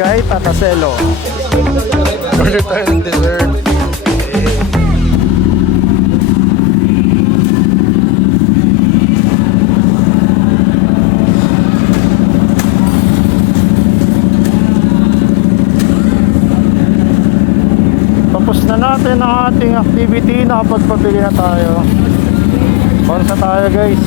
Barangay Tataselo. Order tayo ng dessert. Tapos na natin ang ating activity. Nakapagpabili na tayo. Bonsa tayo guys.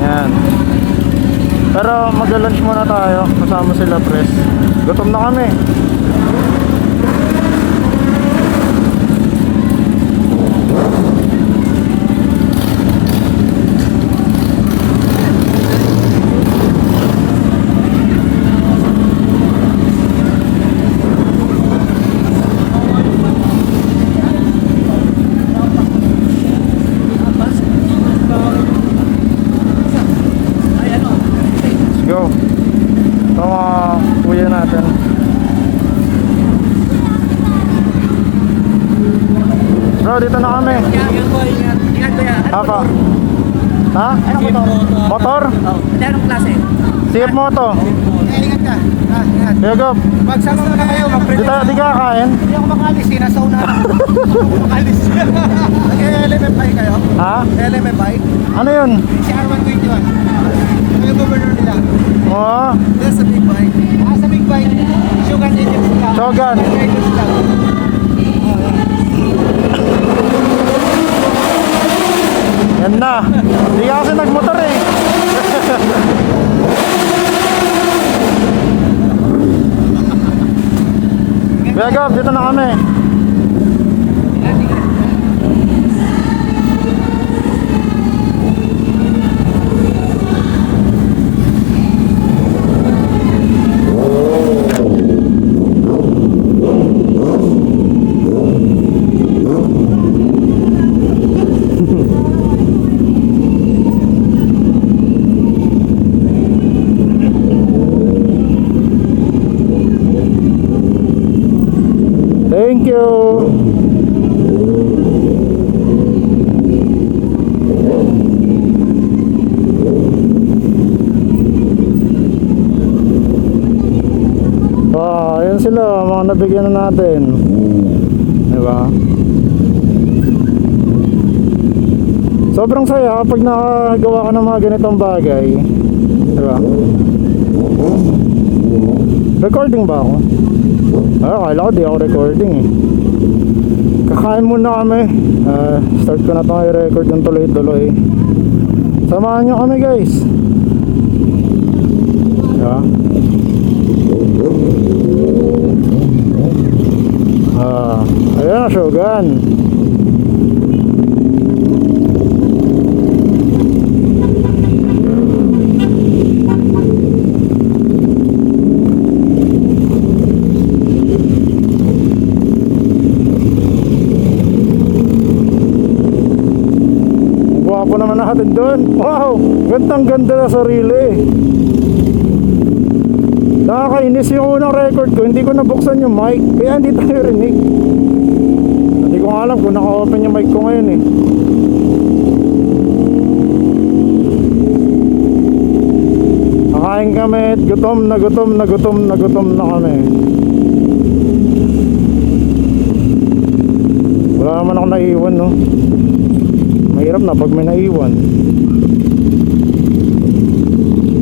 Yan. Pero mag-lunch muna tayo. Kasama sila Pres. Gutom na kami. Go. Ito mga kuya natin. Bro, dito na kami. Apa? Ha? Motor? Anong klase? CF Moto. Ingat ka. Ingat. Yagob. Magsama na kayo. Di ka kain? Hindi ako makalis. Nasa una. Makalis. Nag-LMF bike kayo? Ha? LMF bike? Ano yun? Si R121. Ano yung governor nila? Oo. That's a big bike. Sa big bike. Shogun Agents Club. Shogun. Agents Club. Yan na. Hindi ka kasi nagmotor eh. Yagob, dito na kami. Thank you. Ayan sila, mga nabigyan na natin. Diba? Sobrang saya kapag nakagawa ka ng mga ganitong bagay. Diba? Recording ba ako? Akala ko di ako recording eh. Kakain muna kami. Start ko na itong i-record yung tuloy-tuloy. Samahan nyo kami guys. Diba? Ayan na Shogun. Gwapo naman natin doon. Wow, gandang ganda na sarili. Nakakainis yung unang record ko. Hindi ko nabuksan yung mic. Kaya hindi tayo rinig. Hindi ko nga alam kung naka-open yung mic ko ngayon eh. Kakain kami at gutom na kami. Wala naman ako naiwan no. Mahirap na pag may naiwan.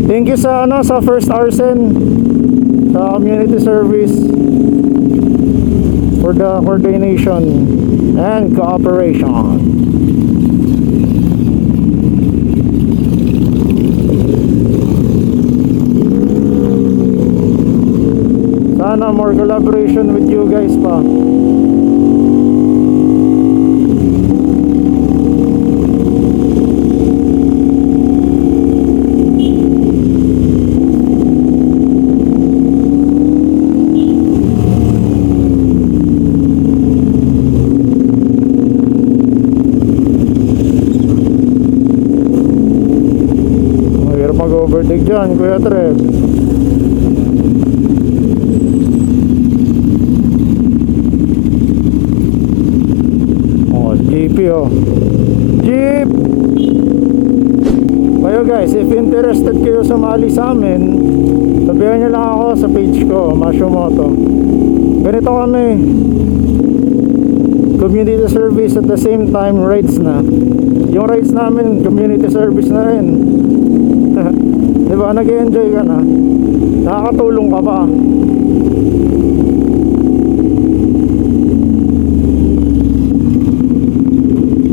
Thank you sa sa First Arsen, sa community service, for the coordination and cooperation. Sana more collaboration with you guys pa. Mag-overtake dyan, Kuya Trev. Oh, GP tayo. Jeep! Kayo guys, if interested kayo sumali sa amin, sabihan nyo lang ako sa page ko, Mashomoto. Ganito kami, community service at the same time rides na. Yung rides namin, community service na rin. Diba, nag-enjoy ka na, nakakatulong ka pa.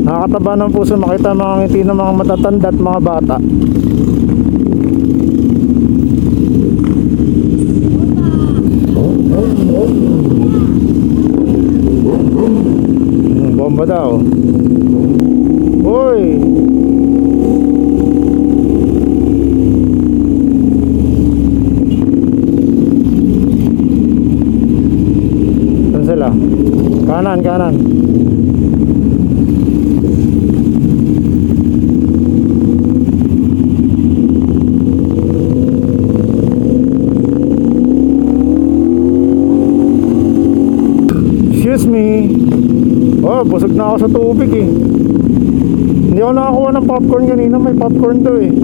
Nakakataba ng puso makita mga ngiti ng mga matatanda at mga bata. Bomba daw. Hoy! Saan sila? Kanan, kanan. Excuse me. Oh, busog na ako sa tubig eh. Hindi ako nakakuha ng popcorn kanina. May popcorn daw eh.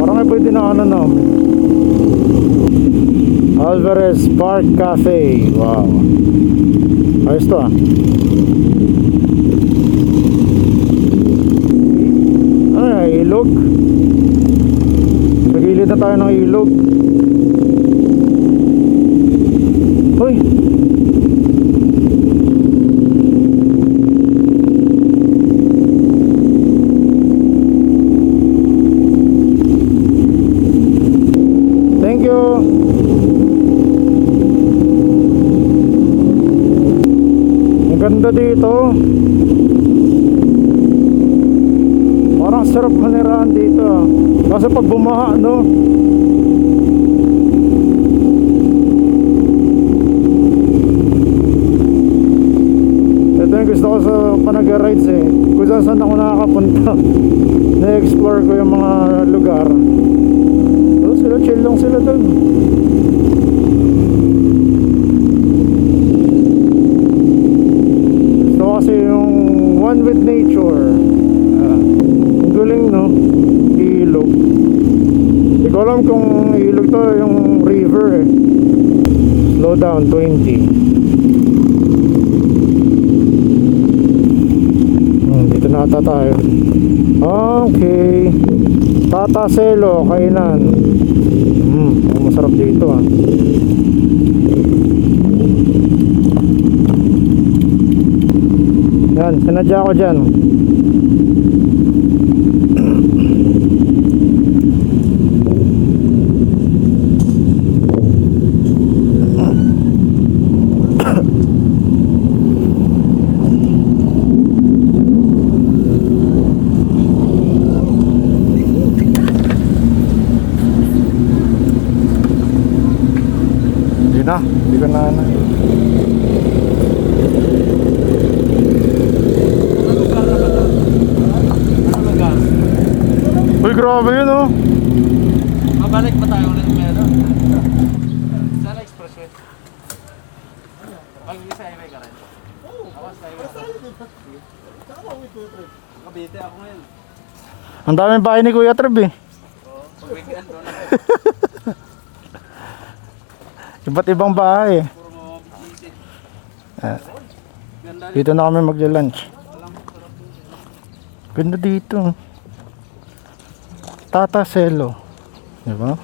Parang ay pwede na ano na. Alvarez Park Cafe. Wow. Ayos to ah. Ay, ilog. Sa gilid na tayo ng ilog. Hoy. Thank you. Ang ganda dito. Parang sarap manirahan dito. Kasi pag bumaha, no? Ito yung gusto ko sa Panaga-rides eh. Kung saan ako nakakapunta. Na-explore ko yung mga lugar. So, sila chill lang sila dun. Gusto ko kasi yung one with nature. Ang galing no? Ilog. Hindi ko alam kung ilog to yung river eh. Slow down 20. Dito na ata tayo. Okay. Tataselo, kainan. Masarap dito ah. Yan, sinadya ko dyan. Hindi ko na uy, grabe yun oh. Mabalik pa tayo ulit meron. Sana expressway. Pag-isa highway ka rin. Awas highway. Kabite ako ngayon. Ang daming bahay ni Kuya Trev eh. Pag-weekend doon. Iba't ibang bahay eh. Dito na kami magla-lunch. Ganda dito. Tataselo. Diba?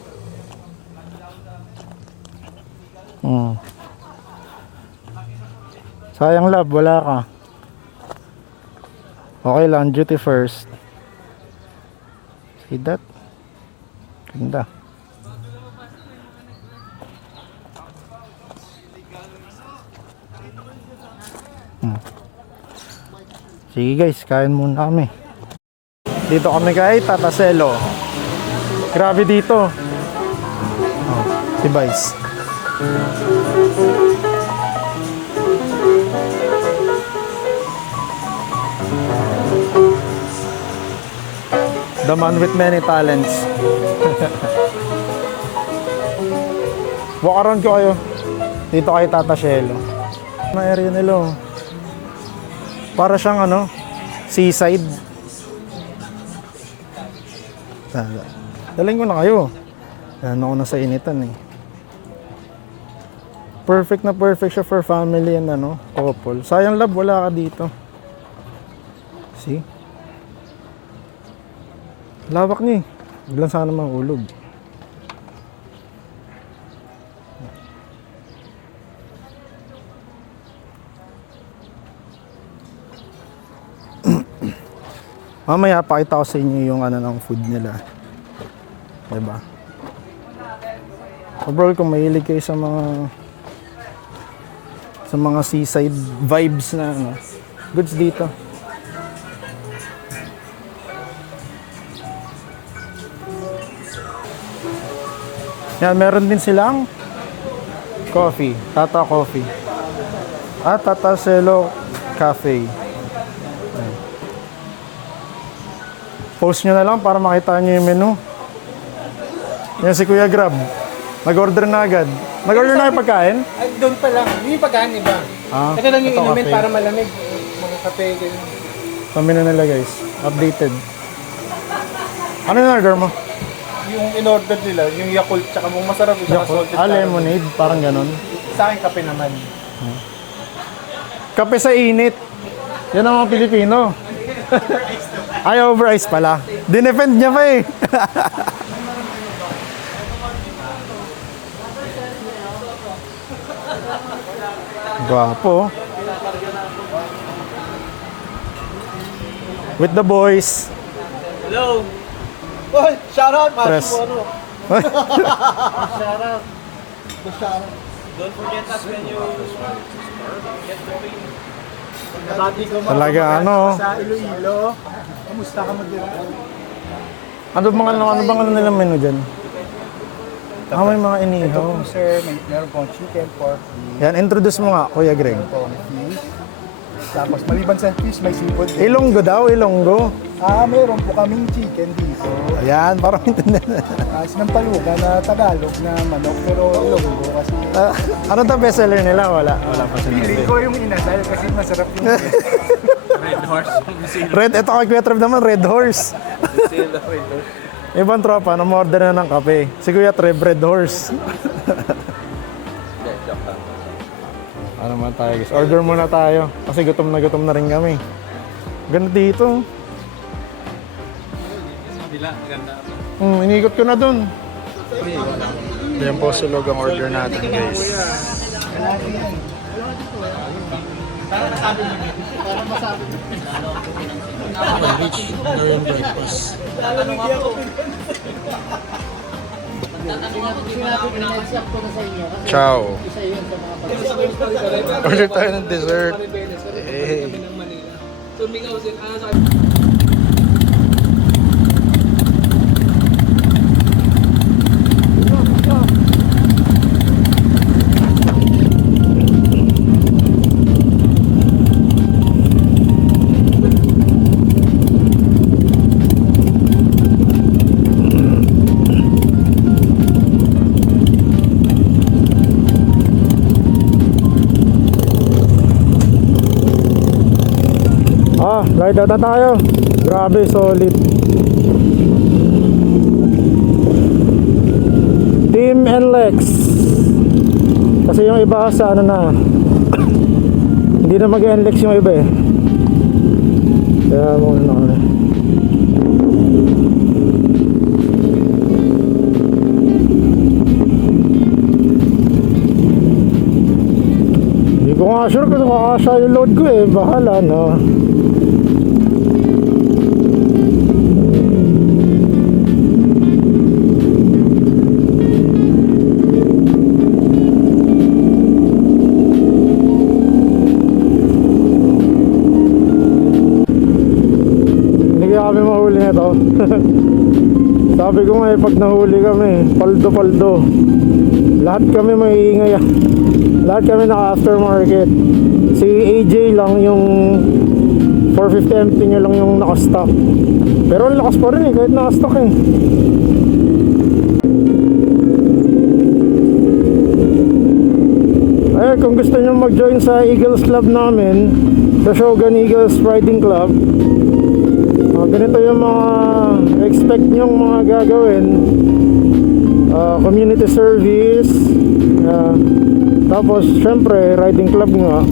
Sayang love, wala ka. Okay lang, duty first. See that? Ganda. Sige guys, kain muna kami. Dito kami kay Tataselo. Grabe dito. Si Vice. The man with many talents. Walk around ko kayo. Dito kay Tata Shelo. Ano area nila oh. Para siyang ano, seaside. Daling ko na kayo. Yan ako na sa initan eh. Perfect na perfect siya for family and ano, couple. Sayang love, wala ka dito. See? Lawak niya eh. Biglang sana mahulog. Mamaya pakita ko sa inyo yung ano ng food nila. Diba? Overall kung mahilig kayo sa mga seaside vibes na ano, goods dito. Yan, meron din silang coffee, Tata Coffee. Tata Shelo Cafe. Ayan. Post nyo na lang para makita nyo yung menu. Yan si Kuya Grab. Nag-order na agad. Nag-order na yung pagkain? Ay, doon pa lang. Yung pagkain iba. Ito lang yung ito, inumin cafe. para malamig. Mga kape. ganyan. Kami na nila guys. Updated. Ano yung order mo? Yung in-order nila, yung Yakult, tsaka mong masarap yung saka salted caramel. Lemonade. Parang ganon. Sa akin, kape naman. Kape sa init. Yan ang mga Pilipino. Ay, over ice pala. Dinefend niya pa eh. Gwapo. With the boys. Hello! Oh, shout out, Press. Masuano. Shout out. Don't forget us when you get the ring. Nabati ko mga Talaga, kababayan ano? Sa Iloilo. Kamusta ka mo dito? Ano bang ano nilang menu dyan? May mga Ito inihaw. po sir, meron pong chicken, pork, beef, Yan, introduce mo nga, Kuya Greg. pong fish. Tapos maliban sa fish, may seafood din. Ilonggo daw, Ilonggo. Meron po kaming chicken dito. Ayan, parang intindihan. Sinampalugan na Tagalog na manok, pero Ilonggo kasi. Ano to bestseller nila? Wala pa sila. Piling ko yung inasal kasi masarap yung Red, ito kay Kuya Trev naman, Red Horse. Ibang tropa, namorder na ng kape. Si Kuya Trev, Red Horse. Ano naman tayo guys? Order muna tayo. Kasi gutom na rin kami. Ganda dito. Inikot ko na dun. Yan po sulog ang order natin guys. Breakfast. Ciao. Order tayo ng dessert. Hey. Ride out na tayo. Grabe, solid. Team NLEX. Kasi yung iba sa ano na hindi na mag-NLEX yung iba eh. Kaya muna na kami. Hindi ko nga sure kung makakasya yung load ko eh. Bahala na. Kami mahuli nito. Sabi ko nga pag nahuli kami, paldo-paldo. Lahat kami maiingay. Lahat kami naka aftermarket. Si AJ lang yung 450 empty niya lang yung naka-stock. Pero lakas pa rin eh, kahit naka-stock eh. kung gusto nyo mag-join sa Eagles Club namin, sa Shogun Eagles Riding Club, ganito yung mga expect nyong mga gagawin. Community service, tapos syempre riding club nga,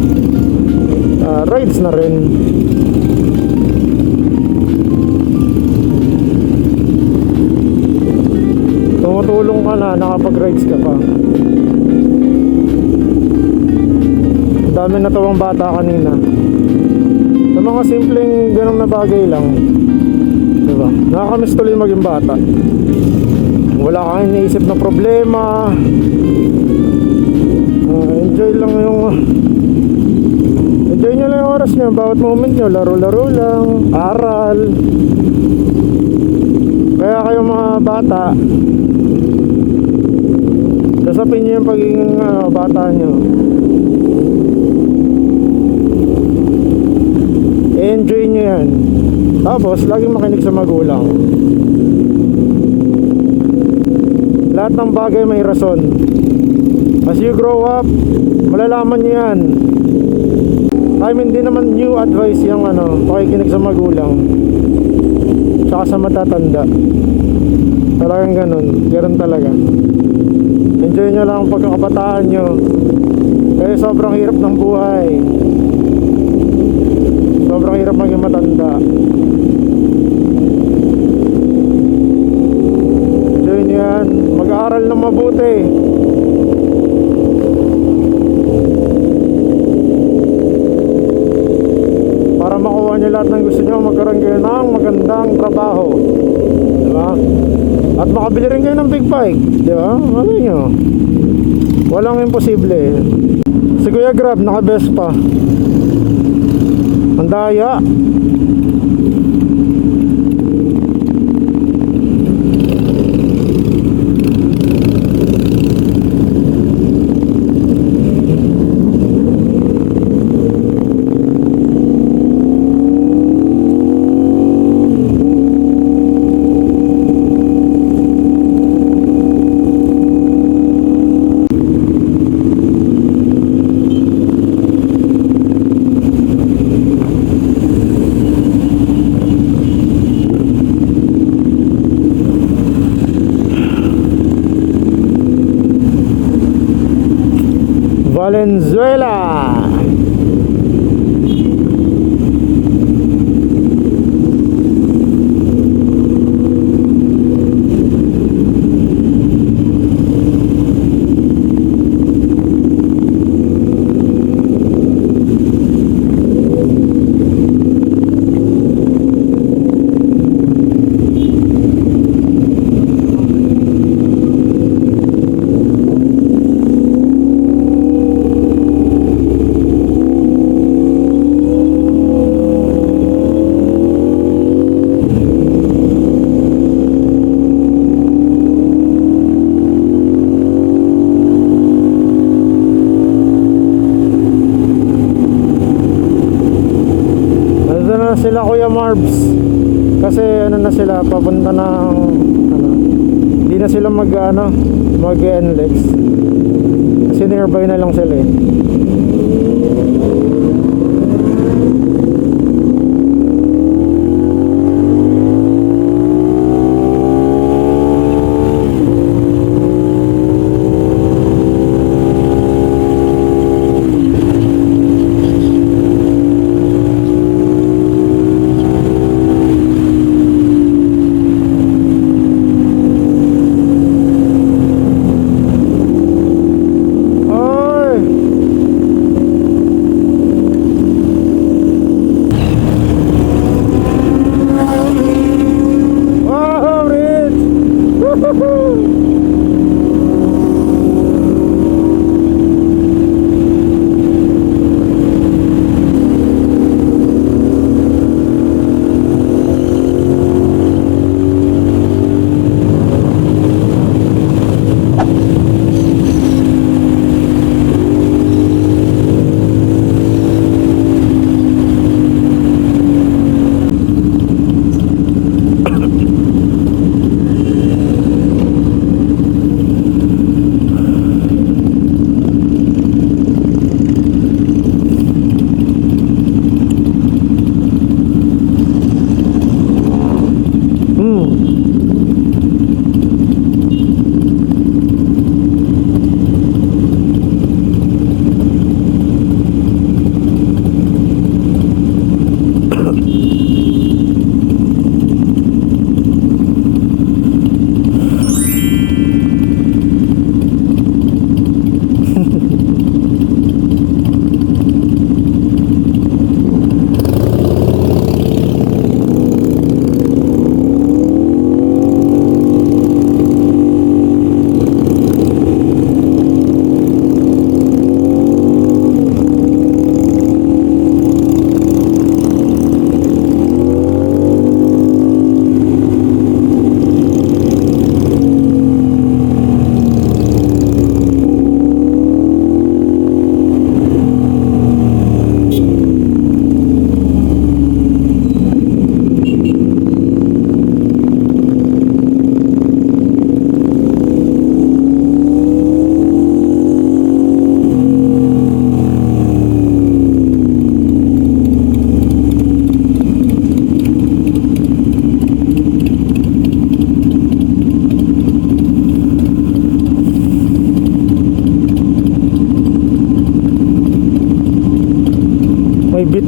rides na rin. Tumutulong ka na, nakapag-rides ka pa. Dami natawang bata kanina sa mga simpleng ganong na bagay lang, diba? Nakakamiss tuloy maging bata. Wala kang iniisip na problema. Enjoy lang yung enjoy nyo lang yung oras nyo, bawat moment nyo, laro-laro lang, aral. Kaya kayo mga bata, dasapin nyo yung pagiging bata nyo. Enjoy nyo yan. Tapos laging makinig sa magulang. Lahat ng bagay may rason. As you grow up, malalaman nyo yan. I mean, hindi naman new advice yung pakikinig sa magulang tsaka sa matatanda. Talagang ganun. Ganun talaga. Enjoy nyo lang ang pagkakabataan nyo. Kaya sobrang hirap ng buhay. Sobrang hirap maging matanda. Enjoy nyo yan. Mag-aaral ng mabuti. Para makuha nyo lahat ng gusto nyo, magkaroon kayo ng magandang trabaho. Diba? At makabili rin kayo ng big bike. Diba? Ano nyo? Walang imposible. Si Kuya Grab, naka-Vespa. Ang daya. Valenzuela. Sila Kuya Marbs kasi na sila papunta ng hindi na sila mag NLEX kasi nearby na lang sila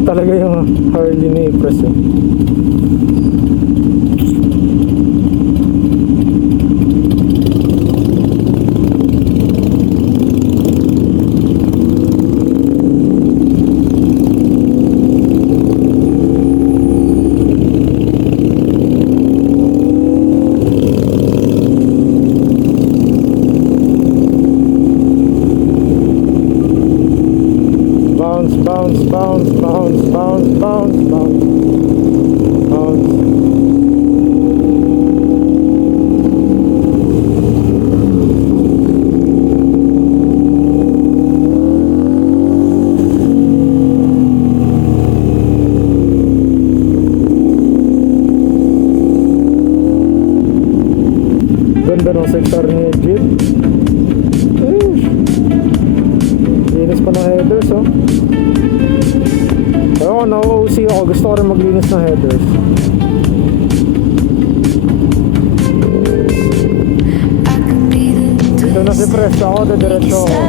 talaga yung Harley ni Press eh. Bounce, bounce, bounce, bounce, bounce, bounce, bounce, bounce. Ganda ng sector ni Jeep. Linis pa ng headers, oh. Pero ako, na-OC ako. Gusto ko rin maglinis ng headers. Dito na si Press. Ako, diretso ako.